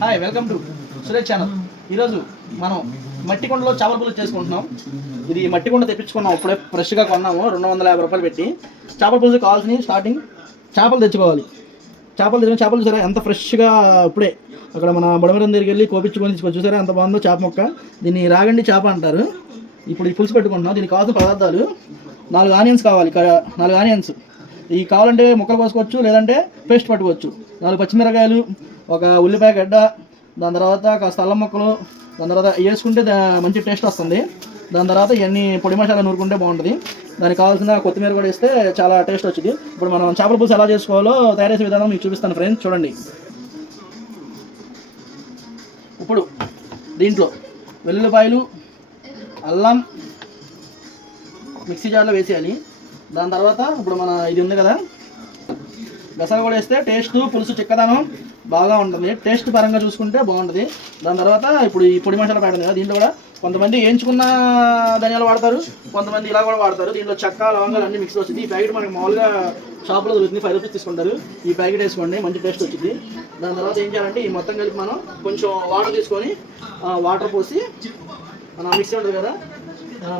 Hi, welcome to Suresh channel. ఈరోజు మనం మట్టి కుండలో చేపల పులుసు చేసుకుంటున్నాం. ఇది మట్టి కుండ తెప్పించుకున్నాం, ఇప్పుడే ఫ్రెష్గా కొన్నాము. 250 రూపాయలు పెట్టి చేపల పులుసు కావాల్సిన స్టార్టింగ్ చేపలు తెచ్చుకోవాలి. చేపలు చూసారా ఎంత ఫ్రెష్గా, ఇప్పుడే అక్కడ మన బొడమరం దగ్గరికి వెళ్ళి కోపించుకొని తీసుకొని చూసారా ఎంత బాగుందో చేప మొక్క. దీన్ని రాగండి చేప అంటారు. ఇప్పుడు ఈ పులుసు పెట్టుకుంటున్నాం. దీనికి కావాల్సిన పదార్థాలు 4 ఆనియన్స్ కావాలి. 4 ఆనియన్స్ ఈ కావాలంటే ముక్కలు కోసుకోవచ్చు, లేదంటే పేస్ట్ పట్టుకోవచ్చు. 4 పచ్చిమిరకాయలు, ఒక ఉల్లిపాయ గడ్డ, దాని తర్వాత కాస్త అల్లం ముక్కలు, దాని తర్వాత వేసుకుంటే మంచి టేస్ట్ వస్తుంది. దాని తర్వాత ఇవన్నీ పొడి మసాలా నూరుకుంటే బాగుంటుంది. దానికి కావాల్సిన కొత్తిమీర కూడా వేస్తే చాలా టేస్ట్ వచ్చింది. ఇప్పుడు మనం చేపల పులుసు ఎలా చేసుకోవాలో తయారు చేసే విధానం మీకు చూపిస్తాను ఫ్రెండ్స్, చూడండి. ఇప్పుడు దీంట్లో వెల్లుల్లిపాయలు, అల్లం మిక్సీ జార్లో వేసేయాలి. దాని తర్వాత ఇప్పుడు మన ఇది ఉంది కదా, గసాలు కూడా వేస్తే టేస్ట్ పులుసు చిక్కదనం బాగా ఉంటుంది. టేస్ట్ పరంగా చూసుకుంటే బాగుంటుంది. దాని తర్వాత ఇప్పుడు ఈ పొడి మసాలా ప్యాకెట్ ఉంది కదా, దీంట్లో కూడా కొంతమంది వేయించుకున్న ధనియాలు వాడతారు, కొంతమంది ఇలా కూడా వాడతారు. దీంట్లో చెక్క లవంగాలు అన్ని మిక్స్ వచ్చింది. ఈ ప్యాకెట్ మనకి మామూలుగా షాప్లో దొరుకుతుంది, 5 రూపీస్ తీసుకుంటారు. ఈ ప్యాకెట్ వేసుకోండి, మంచి టేస్ట్ వచ్చింది. దాని తర్వాత ఏం చేయాలంటే ఈ మొత్తం కలిపి మనం కొంచెం వాటర్ తీసుకొని వాటర్ పోసి మన మిక్సీ ఉంటుంది కదా,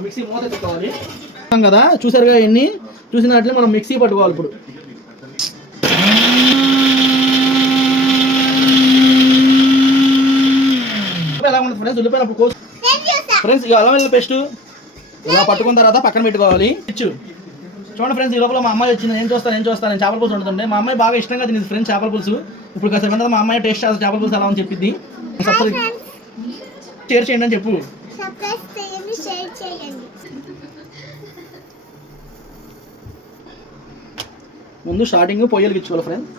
మిక్సీ మూత పెట్టుకోవాలి కదా. చూసారుగా ఎన్ని చూసినట్లే మనం మిక్సీ పట్టుకోవాలి. ఇప్పుడు ఎలా ఉంటుంది ఫ్రెండ్స్, ఉల్లిపోయినప్పుడు కోసు ఫ్రెండ్స్. ఇక అల్లం వెల్లుల్లి పేస్ట్ ఇలా పట్టుకున్న తర్వాత పక్కన పెట్టుకోవాలి. చూడండి ఫ్రెండ్స్, ఈ లోపల మా అమ్మాయి వచ్చింది. నేను చూస్తాను చేపల పులుసు ఉంటుండే. మా అమ్మాయి బాగా ఇష్టంగా తినేది ఫ్రెండ్స్ చేపల పులుసు. ఇప్పుడు కాస్త విన్నది మా అమ్మాయి టేస్ట్ చేస్తుంది చేపల పులుసు ఎలా అని చెప్పింది. షేర్ చేయండి అని చెప్పు. ముందు స్టార్టింగ్ పొయ్యలు ఇచ్చుకోవాలి ఫ్రెండ్స్.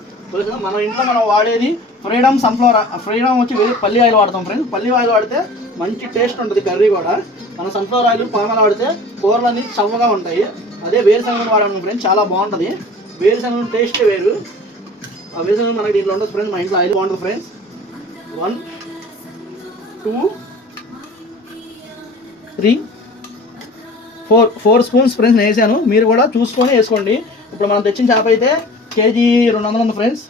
మన ఇంట్లో మనం వాడేది ఫ్రీడమ్ సన్ఫ్లవర్. ఫ్రీడమ్ వచ్చి పల్లి ఆయిల్ వాడతాం ఫ్రెండ్స్. పల్లి ఆయిల్ వాడితే మంచి టేస్ట్ ఉంటుంది కర్రీ కూడా. మన సన్ఫ్లవర్ ఆయిల్ పామాయిల్ వాడితే కూరలు అన్నీ చల్లగా ఉంటాయి. అదే వేరుశనగలు వాడడం ఫ్రెండ్స్ చాలా బాగుంటుంది. వేరుశనగలు టేస్ట్ వేరు. ఆ వేరుశనగలు మనకి దీంట్లో ఉంటుంది ఫ్రెండ్స్. మా ఇంట్లో ఆయిల్ బాగుంటుంది ఫ్రెండ్స్. 1 2 3 4 స్పూన్స్ ఫ్రెండ్స్ నేను వేసాను. మీరు కూడా చూసుకొని వేసుకోండి. ఇప్పుడు మనం తెచ్చిన చేప అయితే కేజీ 200 ఉంది ఫ్రెండ్స్.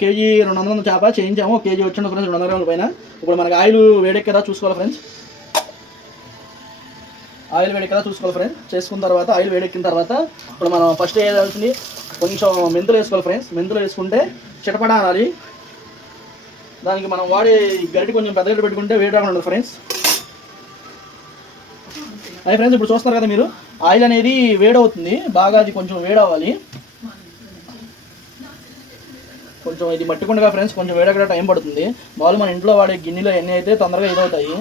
కేజీ 200 చేప చేయించాము. కేజీ వచ్చింది ఫ్రెండ్స్ 200 గ్రాముల పైన. ఇప్పుడు మనకి ఆయిల్ వేడెక్కేదా చూసుకోవాలి ఫ్రెండ్స్. ఆయిల్ వేడెక్కేదా చూసుకోవాలి ఫ్రెండ్స్. చేసుకున్న తర్వాత ఆయిల్ వేడెక్కిన తర్వాత ఇప్పుడు మనం ఫస్ట్ వేయాల్సింది కొంచెం మెంతులు వేసుకోవాలి ఫ్రెండ్స్. మెంతులు వేసుకుంటే చిటపడా అనాలి. దానికి మనం వాడే గరిటె కొంచెం పెద్ద గరిటె పెట్టుకుంటే వేడి రాకుండా ఉంటుంది ఫ్రెండ్స్. అదే ఫ్రెండ్స్, ఇప్పుడు చూస్తున్నారు కదా మీరు, ఆయిల్ అనేది వేడవుతుంది బాగా. అది కొంచెం వేడవ్వాలి. కొంచెం ఇది మట్టికుండగా ఫ్రెండ్స్, కొంచెం వేడక్కడ టైం పడుతుంది. మామూలు మన ఇంట్లో వాడే గిన్నెలో ఎన్ని అయితే తొందరగా ఇదవుతాయి.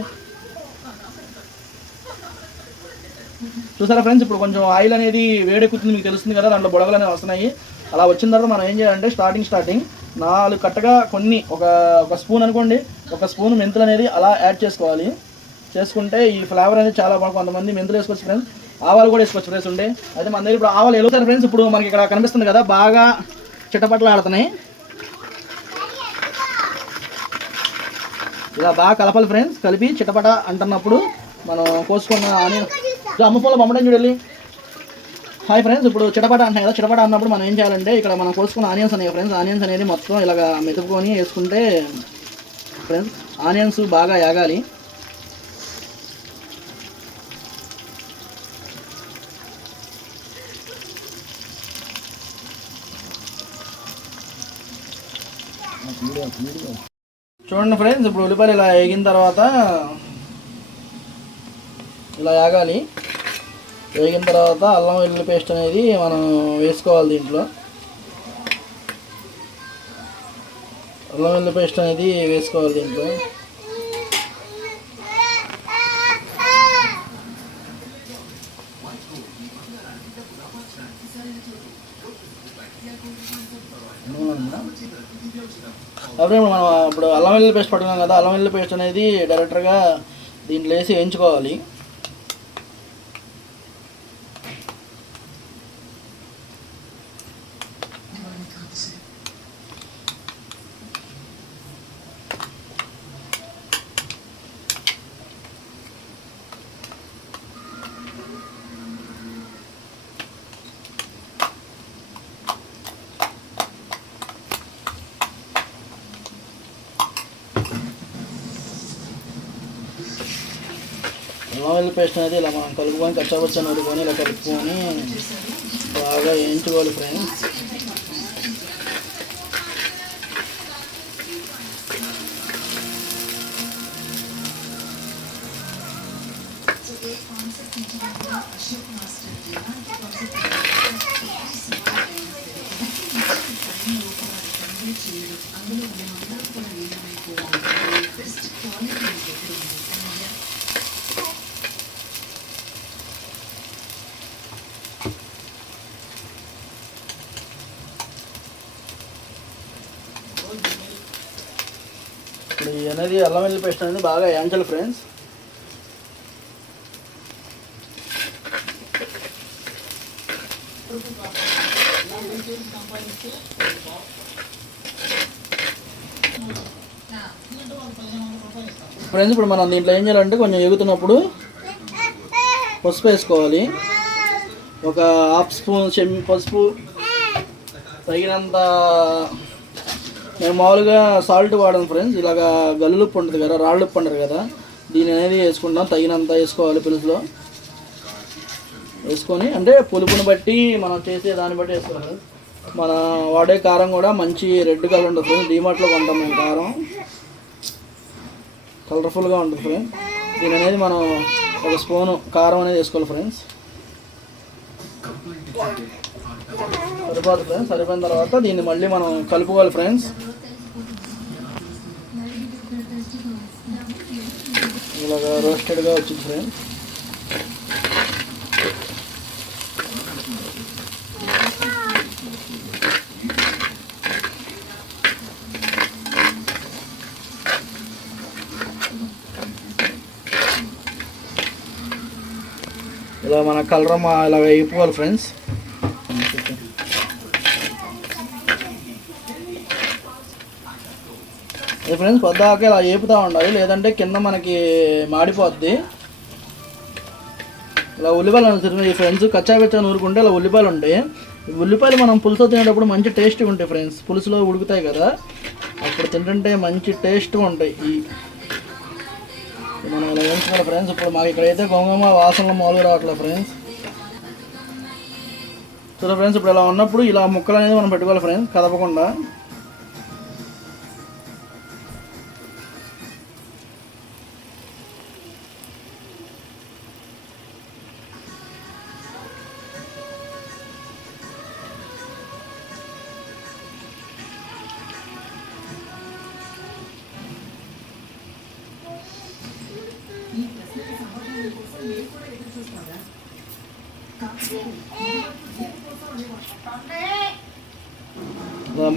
చూసారా ఫ్రెండ్స్, ఇప్పుడు కొంచెం ఆయిల్ అనేది వేడెక్కుతుంది, మీకు తెలుస్తుంది కదా, దాంట్లో బుడగలు అనేవి వస్తున్నాయి. అలా వచ్చిన తర్వాత మనం ఏం చేయాలంటే స్టార్టింగ్ 4 కట్టగా కొన్ని ఒక స్పూన్ అనుకోండి, ఒక స్పూన్ మెంతులు అనేది అలా యాడ్ చేసుకోవాలి. చేసుకుంటే ఈ ఫ్లేవర్ అనేది చాలా బాగా. కొంతమంది మెంతులు వేసుకోవచ్చు ఫ్రెండ్స్, ఆవాలు కూడా వేసుకోవచ్చు ఫ్రెండ్స్ ఉండే. అయితే మన దగ్గర ఇప్పుడు ఆవాలు వెళ్తారు ఫ్రెండ్స్. ఇప్పుడు మనకి ఇక్కడ కనిపిస్తుంది కదా, బాగా చిట్టపట్లు ఆడుతున్నాయి. ఇలా బాగా కలపాలి ఫ్రెండ్స్. కలిపి చిట్టపట అంటున్నప్పుడు మనం కోసుకున్న ఆనియన్ అమ్మపూల బొమ్మడం చూడాలి. హాయ్ ఫ్రెండ్స్, ఇప్పుడు చిటపట అంటాం కదా, చిటపట అన్నప్పుడు మనం ఏం చేయాలంటే ఇక్కడ మనం కోసుకున్న ఆనియన్స్ అనేవి ఫ్రెండ్స్, ఆనియన్స్ అనేది మొత్తం ఇలాగ మెతుపుకొని వేసుకుంటే ఫ్రెండ్స్ ఆనియన్స్ బాగా యాగాలి. చూడండి ఫ్రెండ్స్, ఇప్పుడు ఉల్లిపాయలు ఇలా వేగిన తర్వాత ఇలా యాగాలి. వేగిన తర్వాత అల్లం వెల్లుల్లి పేస్ట్ అనేది మనం వేసుకోవాలి. దీంట్లో అల్లం వెల్లుల్లి పేస్ట్ అనేది వేసుకోవాలి. దీంట్లో అప్పుడే మనం ఇప్పుడు అల్లం వెల్లుల్లి పేస్ట్ పట్టుకున్నాం కదా, అల్లం వెల్లుల్లి పేస్ట్ అనేది డైరెక్ట్గా దీంట్లో వేసి వేయించుకోవాలి. అల్లం వెల్లుల్లి పేస్ట్ అనేది ఇలా మనం కలుపుకొని కచ్చాపచ్చా నూరుకొని ఇలా కలుపుకొని బాగా వేయించుకోవాలి ఫ్రెండ్స్. ఇప్పుడు అనేది అల్లం వెల్లుల్లి పేస్ట్ అనేది బాగా వేయించాలి ఫ్రెండ్స్. ఫ్రెండ్స్ ఇప్పుడు మనం దీంట్లో ఏం చేయాలంటే కొంచెం ఎగుతున్నప్పుడు పసుపు వేసుకోవాలి. ఒక హాఫ్ స్పూన్ పసుపు, తగినంత, మేము మామూలుగా సాల్ట్ వాడడం ఫ్రెండ్స్. ఇలాగా గల్లుప్పు ఉంటుంది కదా, రాళ్ళుప్పు అంటారు కదా, దీని అనేది వేసుకుంటాం. తగినంత వేసుకోవాలి పులుసులో. వేసుకొని అంటే పులుపుని బట్టి మనం చేసే దాన్ని బట్టి వేసుకోవాలి. మన వాడే కారం కూడా మంచి రెడ్ కలర్ ఉంటుంది ఫ్రెండ్స్. డీమార్ట్లో కొంటాం మేము కారం, కలర్ఫుల్గా ఉంటుంది ఫ్రెండ్స్. దీని అనేది మనం ఒక స్పూను కారం అనేది వేసుకోవాలి ఫ్రెండ్స్. సరిపోతుంది ఫ్రెండ్స్. సరిపోయిన తర్వాత దీన్ని మళ్ళీ మనం కలుపుకోవాలి ఫ్రెండ్స్. ఇలాగా రోస్టెడ్గా వచ్చింది ఫ్రెండ్స్. ఇలా మన కలర్ ఇలా వేపుకోవాలి ఫ్రెండ్స్. అదే ఫ్రెండ్స్ పొద్దాక ఇలా వేపుతూ ఉండాలి, లేదంటే కింద మనకి మాడిపోద్ది. ఇలా ఉల్లిపాయలు తిరిగి ఫ్రెండ్స్ కచ్చాబెచ్చా నూరుకుంటే ఇలా ఉల్లిపాయలు ఉంటాయి. ఉల్లిపాయలు మనం పులుసులో తినేటప్పుడు మంచి టేస్ట్గా ఉంటాయి ఫ్రెండ్స్. పులుసులో ఉడుకుతాయి కదా, అప్పుడు తింటుంటే మంచి టేస్ట్గా ఉంటాయి. మనం ఇలా వేయించుకోవాలి ఫ్రెండ్స్. ఇప్పుడు మాకు ఇక్కడైతే గోంగూమ వాసనలో మామూలుగా రావట్లేదు ఫ్రెండ్స్. సరే ఫ్రెండ్స్, ఇప్పుడు ఇలా ఉన్నప్పుడు ఇలా ముక్కలు అనేది మనం పెట్టుకోవాలి ఫ్రెండ్స్, కదపకుండా.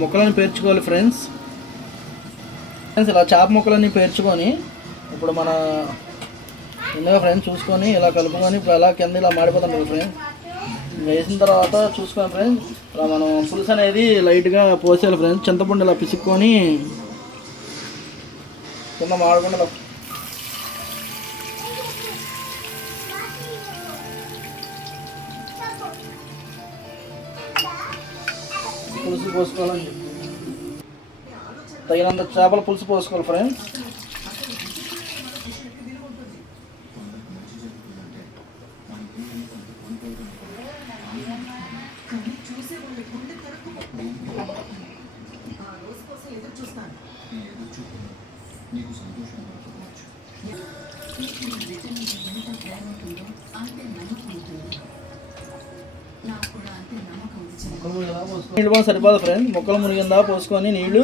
ముక్కలని పేర్చుకోవాలి ఫ్రెండ్స్. ఇలా చేప ముక్కలన్నీ పేర్చుకొని ఇప్పుడు మన ఇందులో ఫ్రెండ్స్ చూసుకొని ఇలా కలుపుకొని ఇప్పుడు అలా కింద ఇలా మాడిపోతాం కదా ఫ్రెండ్స్. వేసిన తర్వాత చూసుకోండి ఫ్రెండ్స్, ఇలా మనం పులుసు అనేది లైట్గా పోసేయాలి ఫ్రెండ్స్. చింతపండు ఇలా పిసుక్కొని కింద మాడకుండా పులుసు పోసుకోవాలండి. తగినంత చేపల పులుసు పోసుకోవాలి ఫ్రెండ్స్. నీళ్ళు కూడా సరిపోదు ఫ్రెండ్స్. ముక్కలు మునిగిందా పోసుకొని నీళ్ళు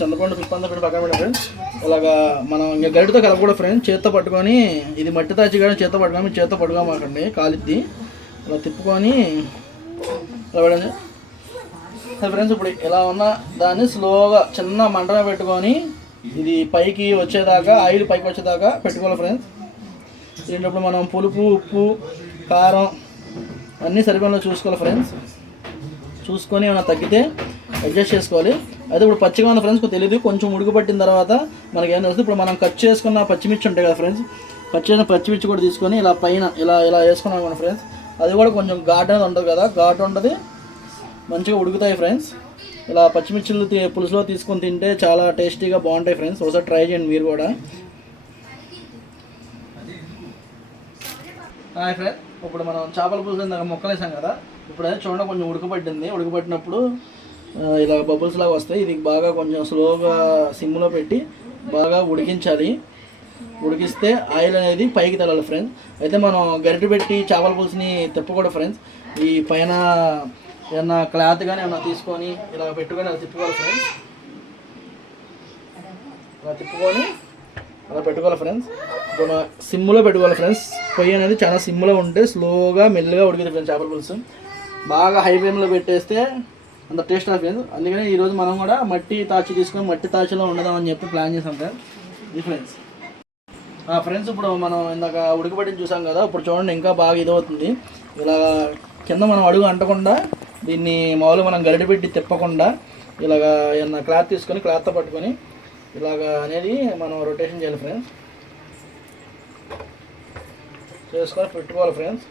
చింతపండు పిప్పంతా పెట్టి పక్కన పెట్టాలి ఫ్రెండ్స్. ఇలాగా మనం ఇంకా గరిటతో కలపకూడదు ఫ్రెండ్స్. చేత్తో పట్టుకొని, ఇది మట్టి తాచి కానీ చేత్తో పట్టుకొని, మీరు చేత్తో పట్టుకోమాకండి, కాలిద్ది. ఇలా తిప్పుకొని ఇలా పెట్టండి. సరే ఫ్రెండ్స్, ఇప్పుడు ఇలా ఉన్న దాన్ని స్లోగా చిన్న మంటగా పెట్టుకొని ఇది పైకి వచ్చేదాకా, ఆయిల్ పైకి వచ్చేదాకా పెట్టుకోవాలి ఫ్రెండ్స్. దీంట్లో మనం పులుపు, ఉప్పు, కారం అన్నీ సరిపోయినా చూసుకోవాలి ఫ్రెండ్స్. చూసుకొని ఏమైనా తగ్గితే అడ్జస్ట్ చేసుకోవాలి. అయితే ఇప్పుడు పచ్చిగా ఉన్న ఫ్రెండ్స్ తెలియదు, కొంచెం ఉడుకు పట్టిన తర్వాత మనకి ఏం తెలుస్తుంది. ఇప్పుడు మనం కట్ చేసుకున్న పచ్చిమిర్చి ఉంటాయి కదా ఫ్రెండ్స్, కట్ చేసిన పచ్చిమిర్చి కూడా తీసుకొని ఇలా పైన ఇలా వేసుకున్నాం కదా ఫ్రెండ్స్. అది కూడా కొంచెం ఘాటు అనేది ఉంటుంది కదా, ఘాటు ఉంటుంది, మంచిగా ఉడుకుతాయి ఫ్రెండ్స్. ఇలా పచ్చిమిర్చిలు పులుసులో తీసుకొని తింటే చాలా టేస్టీగా బాగుంటాయి ఫ్రెండ్స్. ఒకసారి ట్రై చేయండి మీరు కూడా. హాయ్ ఫ్రెండ్స్, ఇప్పుడు మనం చేపల పులుసు ఇందాక ముక్కలు వేసాం కదా, ఇప్పుడు అయితే చూడండి కొంచెం ఉడకబట్టింది. ఉడకబట్టినప్పుడు ఇలా బబుల్స్ లాగా వస్తాయి. ఇది బాగా కొంచెం స్లోగా సిమ్లో పెట్టి బాగా ఉడికించాలి. ఉడికిస్తే ఆయిల్ అనేది పైకి తేలాలి ఫ్రెండ్స్. అయితే మనం గరిటె పెట్టి చేపల పులుసుని తిప్పకూడదు ఫ్రెండ్స్. ఈ పైన ఏమన్నా క్లాత్ కానీ ఏమన్నా తీసుకొని ఇలా పెట్టుకొని అలా తిప్పుకోవాలి ఫ్రెండ్స్. అలా తిప్పుకొని అలా పెట్టుకోవాలి ఫ్రెండ్స్. ఇప్పుడు సిమ్లో పెట్టుకోవాలి ఫ్రెండ్స్. పొయ్యి అనేది చాలా సిమ్లో ఉంటే స్లోగా మెల్లిగా ఉడికింది ఫ్రెండ్స్ చేపల పులుసు. బాగా హై ఫ్లేమ్లో పెట్టేస్తే అంత టేస్ట్ రాదు ఫ్రెండ్స్. అందుకనే ఈరోజు మనం కూడా మట్టి తాచి తీసుకొని మట్టి తాచిలో ఉండదామని చెప్పి ప్లాన్ చేసాం ఫ్రెండ్స్. ఇది ఫ్రెండ్స్. ఫ్రెండ్స్, ఇప్పుడు మనం ఇందాక ఉడకబెట్టి చూసాం కదా, ఇప్పుడు చూడండి ఇంకా బాగా ఇదవుతుంది. ఇలా కింద మనం అడుగు అంటకుండా దీన్ని మామూలుగా మనం గరిటె పెట్టి తిప్పకుండా ఇలాగా ఏమన్నా క్లాత్ తీసుకొని క్లాత్తో పట్టుకొని ఇలాగా అనేది మనం రొటేషన్ చేయాలి ఫ్రెండ్స్. చేసుకొని పెట్టుకోవాలి ఫ్రెండ్స్.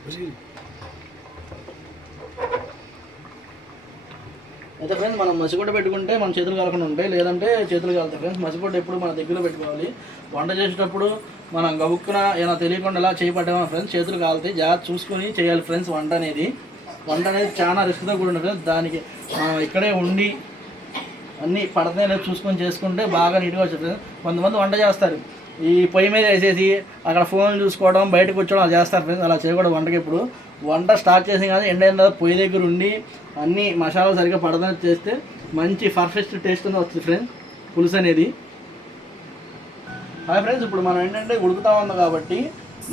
అయితే ఫ్రెండ్స్, మనం మసిగుడ్డ పెట్టుకుంటే మన చేతులు కాలకుండా ఉంటాయి, లేదంటే చేతులు కాలుతాయి ఫ్రెండ్స్. మసిగుడ్డ ఎప్పుడు మన దగ్గరలో పెట్టుకోవాలి. వంట చేసేటప్పుడు మనం గబుక్కున ఏమైనా తెలియకుండా ఇలా చేయబడ్డామా ఫ్రెండ్స్, చేతులు కాలుతాయి. జాగ్రత్త చూసుకొని చేయాలి ఫ్రెండ్స్. వంట అనేది చాలా రిస్క్తో కూడా ఉంటుంది ఫ్రెండ్స్. దానికి ఇక్కడే ఉండి అన్నీ పడతాయి లేదు చూసుకొని చేసుకుంటే బాగా నీట్గా వచ్చేది. కొంతమంది వంట చేస్తారు, ఈ పొయ్యి మీద వేసేసి అక్కడ ఫోన్ చూసుకోవడం, బయటకు వచ్చేయడం అలా చేస్తారు ఫ్రెండ్స్. అలా చేయకూడదు. వంటకి ఇప్పుడు వంట స్టార్ట్ చేసి కానీ ఎండ్ అయిన తర్వాత పొయ్యి దగ్గర ఉండి అన్ని మసాలాలు సరిగ్గా పడదని చేస్తే మంచి పర్ఫెక్ట్ టేస్ట్ వస్తుంది ఫ్రెండ్స్ పులుసు అనేది. హాయ్ ఫ్రెండ్స్, ఇప్పుడు మనం ఏంటంటే ఉడుకుతా ఉంది కాబట్టి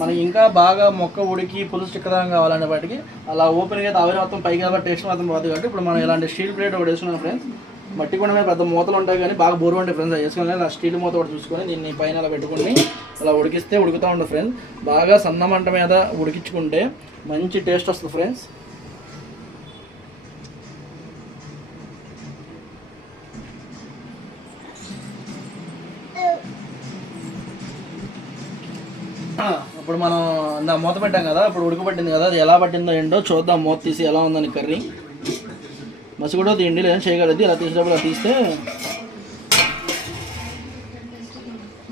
మనకి ఇంకా బాగా మొక్క ఉడికి పులుసు చిక్కదనం కావాలనే వాటికి అలా ఓపెన్గా అయితే ఆవిరి మొత్తం పైకి కాబట్టి టేస్ట్ మాత్రం పోతుంది. కాబట్టి ఇప్పుడు మనం ఇలాంటి స్టీల్ ప్లేట్ ఒకటి వేసుకున్నాం ఫ్రెండ్స్. మట్టి కొండ మీద పెద్ద మూతలు ఉంటాయి కానీ బాగా బోరు ఉంటాయి ఫ్రెండ్స్. అది వేసుకొని అలా స్టీల్ మూత ఒకటి చూసుకొని దీన్ని పైన అలా పెట్టుకుని అలా ఉడికిస్తే ఉడుకుతూ ఉంటుంది ఫ్రెండ్స్. బాగా సన్న మంట మీద ఉడికించుకుంటే మంచి టేస్ట్ వస్తుంది ఫ్రెండ్స్. ఇప్పుడు మనం మూత పెట్టాం కదా, ఇప్పుడు ఉడకబట్టింది కదా, అది ఎలా పట్టిందో ఏంటో చూద్దాం. మూత తీసి ఎలా ఉందని కర్రీ మసి కూడా తీయండి, లేదా చేయగలదు. ఇలా తీసేటప్పుడు అలా తీస్తే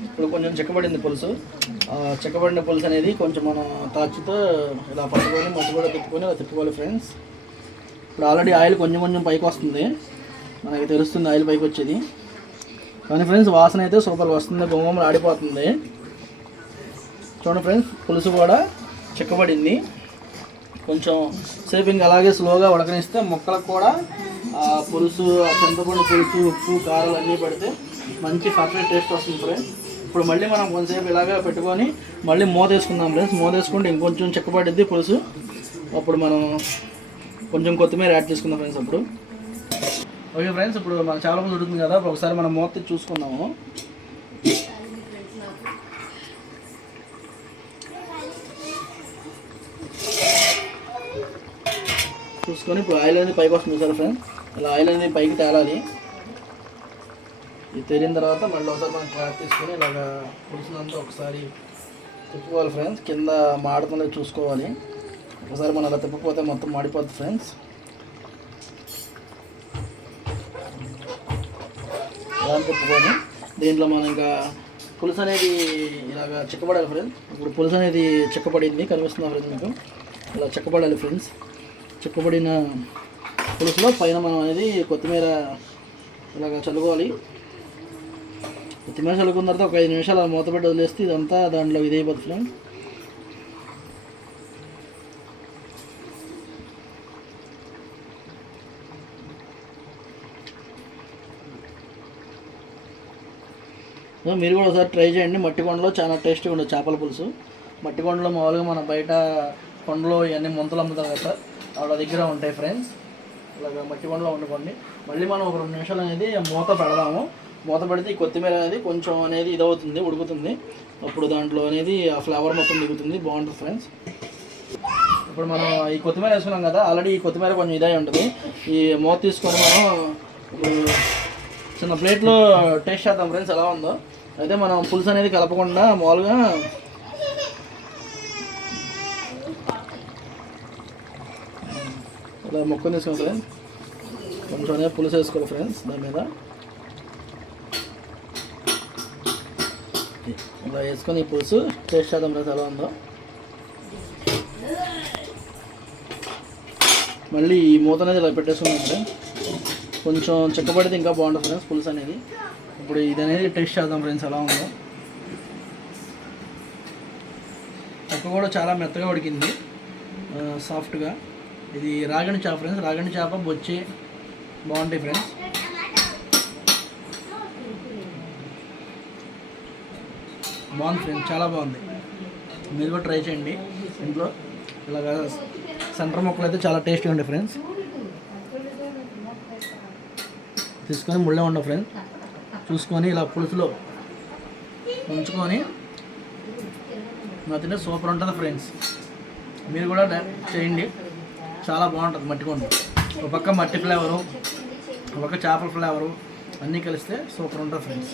ఇప్పుడు కొంచెం చెక్కబడింది పులుసు. చెక్కబడిన పులుసు అనేది కొంచెం మనం తాచితో ఇలా పట్టుకొని మసి కూడా తిప్పుకొని అలా తిప్పుకోవాలి ఫ్రెండ్స్. ఇప్పుడు ఆల్రెడీ ఆయిల్ కొంచెం కొంచెం పైకి వస్తుంది, మనకి తెలుస్తుంది ఆయిల్ పైకి వచ్చేది. కానీ ఫ్రెండ్స్ వాసన అయితే సూపర్గా వస్తుంది, గుమ్మలు ఆడిపోతుంది. చూడండి ఫ్రెండ్స్, పులుసు కూడా చిక్కబడింది. కొంచెం సేపు ఇంకా అలాగే స్లోగా ఉడకనిస్తే మొక్కలకు కూడా పులుసు, చింతపండు పులుసు, ఉప్పు, కారాలు అన్నీ పడితే మంచి పర్ఫెక్ట్ టేస్ట్ వస్తుంది ఫ్రెండ్స్. ఇప్పుడు మళ్ళీ మనం కొంచెంసేపు ఇలాగా పెట్టుకొని మళ్ళీ మూత వేసుకుందాం ఫ్రెండ్స్. మూత వేసుకుంటే ఇంకొంచెం చిక్కబడిద్ది పులుసు. అప్పుడు మనం కొంచెం కొత్తిమీర యాడ్ చేసుకుందాం ఫ్రెండ్స్. అప్పుడు ఓకే ఫ్రెండ్స్, ఇప్పుడు మన చాలా పులుసు ఉడుతుంది కదా, ఒకసారి మనం మూత చూసుకుందాము. చూసుకొని ఇప్పుడు ఆయిల్ అనేది పైకి వస్తుంది సార్ ఫ్రెండ్స్. ఇలా ఆయిల్ అనేది పైకి తేలాలి. ఇది తేలిన తర్వాత మళ్ళీ ఒకసారి మనం క్లాత్ తీసుకొని ఇలాగా పులుసునంతా ఒకసారి తిప్పుకోవాలి ఫ్రెండ్స్. కింద మాడుతుందో చూసుకోవాలి. ఒకసారి మనం అలా తిప్పకపోతే మొత్తం మాడిపోతుంది ఫ్రెండ్స్. ఇలా తిప్పుకొని దీంట్లో మనం ఇంకా పులుసు అనేది ఇలాగా చిక్కబడాలి ఫ్రెండ్స్. ఇప్పుడు పులుసు అనేది చిక్కబడింది, కనిపిస్తుంది ఫ్రెండ్స్ మీకు. ఇలా చిక్కబడాలి ఫ్రెండ్స్. చిక్కబడిన పులుసులో పైన మనం అనేది కొత్తిమీర ఇలాగ చల్లుకోవాలి. కొత్తిమీర చల్లుకున్న తర్వాత ఒక 5 నిమిషాలు మూత పెట్టి వదిలేస్తే ఇదంతా దాంట్లో ఇదైపోతుంది ఫ్రెండ్స్. మీరు కూడా ఒకసారి ట్రై చేయండి. మట్టి కొండలో చాలా టేస్టీగా ఉండదు చేపల పులుసు. మట్టి కొండలో మామూలుగా మన బయట కొండలో ఇవన్నీ ముంతలు అమ్ముతారు కదా, వాళ్ళ దగ్గర ఉంటాయి ఫ్రెండ్స్. ఇలాగ మట్టి కొండలో వండుకోండి. మళ్ళీ మనం ఒక 2 నిమిషాలు అనేది మూత పెడదాము. మూత పెడితే ఈ కొత్తిమీర అనేది కొంచెం అనేది ఇదవుతుంది, ఉడుకుతుంది. అప్పుడు దాంట్లో అనేది ఆ ఫ్లేవర్ మొత్తం దిగుతుంది, బాగుంటుంది ఫ్రెండ్స్. ఇప్పుడు మనం ఈ కొత్తిమీర వేసుకున్నాం కదా, ఆల్రెడీ ఈ కొత్తిమీర కొంచెం ఇదై ఉంటుంది. ఈ మూత తీసుకొని మనం చిన్న ప్లేట్లో టేస్ట్ చేద్దాం ఫ్రెండ్స్ ఎలా ఉందో. అయితే మనం పులుసు అనేది కలపకుండా మామూలుగా ఇలా మొక్కని తీసుకున్నాం ఫ్రెండ్స్. కొంచెం పులుసు వేసుకోవాలి ఫ్రెండ్స్ దాని మీద. ఇలా వేసుకొని ఈ పులుసు టేస్ట్ చేద్దాం ఫ్రెండ్స్ ఎలా ఉందో. మళ్ళీ ఈ మూత అనేది ఇలా పెట్టేసుకున్నాం ఫ్రెండ్స్. కొంచెం చిక్కబడితే ఇంకా బాగుంటుంది ఫ్రెండ్స్ పులుసు అనేది. ఇప్పుడు ఇది అనేది టేస్ట్ చేద్దాం ఫ్రెండ్స్ ఎలా ఉందో. పక్క కూడా చాలా మెత్తగా ఉడికింది, సాఫ్ట్గా. ఇది రాగడి చేప ఫ్రెండ్స్, రాగడి చేప బొచ్చి బాగుంటాయి ఫ్రెండ్స్. బాగుంది ఫ్రెండ్స్, చాలా బాగుంది. మీరు కూడా ట్రై చేయండి ఇంట్లో. ఇలాగా సెంటర్ ముక్కలు అయితే చాలా టేస్టీగా ఉంటాయి ఫ్రెండ్స్. తీసుకొని ముళ్ళే ఉండవు ఫ్రెండ్స్, చూసుకొని ఇలా పులుసులో ఉంచుకొని తింటే సూపర్ ఉంటుంది ఫ్రెండ్స్. మీరు కూడా చేయండి, చాలా బాగుంటుంది మట్టికొండ. ఒక పక్క మట్టి ఫ్లేవరు, ఒక పక్క చేపల ఫ్లేవరు అన్నీ కలిస్తే సూపర్ ఉంటుంది ఫ్రెండ్స్.